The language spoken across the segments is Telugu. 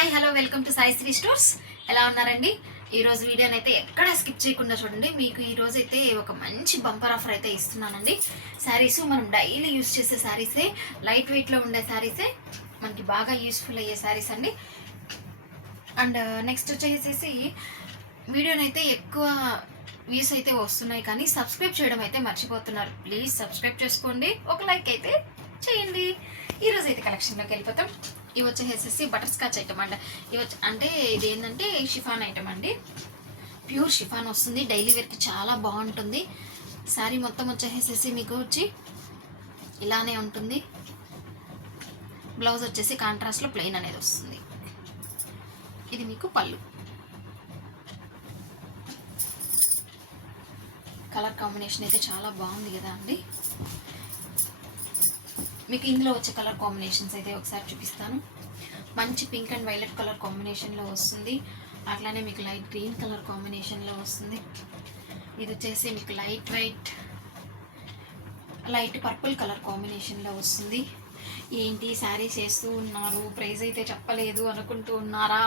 Hi hello welcome to Sai Shri stores. ఎలా ఉన్నారండి? ఈరోజు వీడియోని అయితే ఎక్కడ స్కిప్ చేయకుండా చూడండి. మీకు ఈరోజు అయితే ఒక మంచి బంపర్ ఆఫర్ అయితే ఇస్తున్నానండి. శారీస్ మనం డైలీ యూస్ చేసే శారీసే, లైట్ వెయిట్లో ఉండే శారీసే, మనకి బాగా యూస్ఫుల్ అయ్యే శారీస్ అండి. అండ్ నెక్స్ట్ వచ్చేసేసి వీడియోని అయితే ఎక్కువ వ్యూస్ అయితే వస్తున్నాయి, కానీ సబ్స్క్రైబ్ చేయడం అయితే మర్చిపోతున్నారు. ప్లీజ్ సబ్స్క్రైబ్ చేసుకోండి, ఒక లైక్ అయితే చేయండి. ఈరోజు అయితే కలెక్షన్లోకి వెళ్ళిపోతాం. ఇవి వచ్చేసేసి బటర్ స్కాచ్ ఐటమ్ అండి. అంటే ఇది ఏంటంటే షిఫాన్ ఐటమ్ అండి. ప్యూర్ షిఫాన్ వస్తుంది, డైలీ వేర్కి చాలా బాగుంటుంది. శారీ మొత్తం వచ్చేసేసి మీకు వచ్చి ఇలానే ఉంటుంది. బ్లౌజ్ వచ్చేసి కాంట్రాస్ట్లో ప్లెయిన్ అనేది వస్తుంది. ఇది మీకు పళ్ళు. కలర్ కాంబినేషన్ అయితే చాలా బాగుంది కదా అండి. మీకు ఇందులో వచ్చే కలర్ కాంబినేషన్స్ అయితే ఒకసారి చూపిస్తాను. మంచి పింక్ అండ్ వైలెట్ కలర్ కాంబినేషన్లో వస్తుంది. అట్లానే మీకు లైట్ గ్రీన్ కలర్ కాంబినేషన్లో వస్తుంది. ఇది వచ్చేసి మీకు లైట్ పర్పుల్ కలర్ కాంబినేషన్లో వస్తుంది. ఏంటి శారీస్ వేస్తూ ఉన్నారు, ప్రైస్ అయితే చెప్పలేదు అనుకుంటూ ఉన్నారా?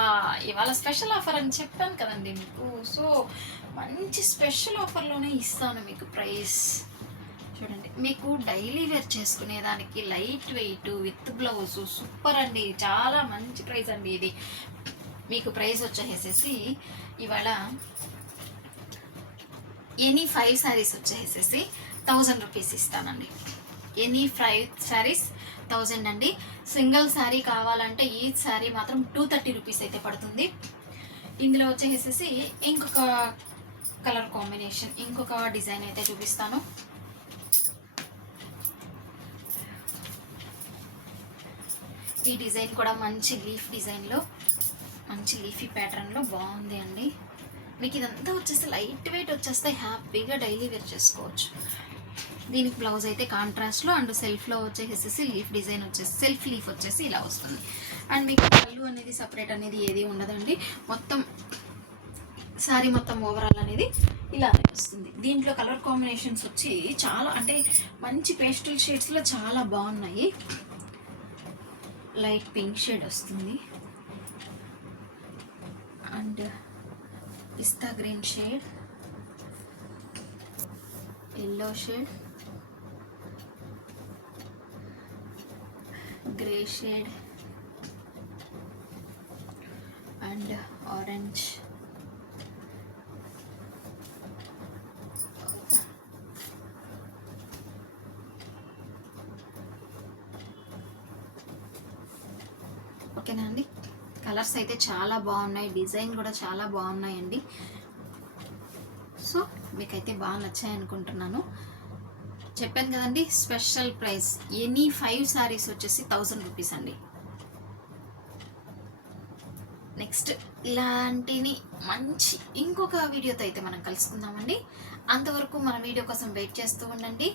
ఇవాళ స్పెషల్ ఆఫర్ అని చెప్పాను కదండి మీకు. సో మంచి స్పెషల్ ఆఫర్లోనే ఇస్తాను మీకు ప్రైస్. చూడండి, మీకు డైలీ వేర్ చేసుకునేదానికి light weight with blouse super అండి. చాలా మంచి ప్రైస్ అండి ఇది. మీకు ప్రైస్ వచ్చేసేసి ఇవాళ ఎనీ 5 శారీస్ వచ్చేసేసి 1000 రూపీస్ ఇస్తానండి. ఎనీ 5 శారీస్ 1000 అండి. సింగిల్ శారీ కావాలంటే ఈ శారీ మాత్రం 230 రూపీస్ అయితే పడుతుంది. ఇందులో వచ్చేసేసి ఇంకొక కలర్ కాంబినేషన్, ఇంకొక డిజైన్ అయితే చూపిస్తాను. ఈ డిజైన్ కూడా మంచి లీఫ్ డిజైన్లో, మంచి లీఫీ ప్యాటర్న్లో బాగుంది అండి. మీకు ఇదంతా వచ్చేసి లైట్ వెయిట్ వచ్చేస్తే హ్యాపీగా డైలీ వేర్ చేసుకోవచ్చు. దీనికి బ్లౌజ్ అయితే కాంట్రాస్ట్లో అండ్ సెల్ఫ్లో వచ్చేసేసి లీఫ్ డిజైన్ వచ్చేసి సెల్ఫ్ లీఫ్ వచ్చేసి ఇలా వస్తుంది. అండ్ మీకు పళ్ళు అనేది సపరేట్ అనేది ఏది ఉండదండి. మొత్తం శారీ మొత్తం ఓవరాల్ అనేది ఇలానే వస్తుంది. దీంట్లో కలర్ కాంబినేషన్స్ వచ్చి చాలా అంటే మంచి పేస్టల్ షేడ్స్లో చాలా బాగున్నాయి. లైట్ పింక్ షేడ్ వస్తుంది, and pista green shade, yellow shade, grey shade, and orange, ఓకేనా అండి. కలర్స్ అయితే చాలా బాగున్నాయి, డిజైన్ కూడా చాలా బాగున్నాయండి. సో మీకైతే బాగా నచ్చాయి అనుకుంటున్నాను. చెప్పాను కదండి, స్పెషల్ ప్రైస్ ఎనీ 5 శారీస్ వచ్చేసి 1000 రూపీస్ అండి. నెక్స్ట్ ఇలాంటిని మంచి ఇంకొక వీడియోతో అయితే మనం కలుసుకుందామండి. అంతవరకు మన వీడియో కోసం వెయిట్ చేస్తూ ఉండండి.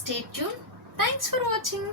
Stay tune. Thanks for watching.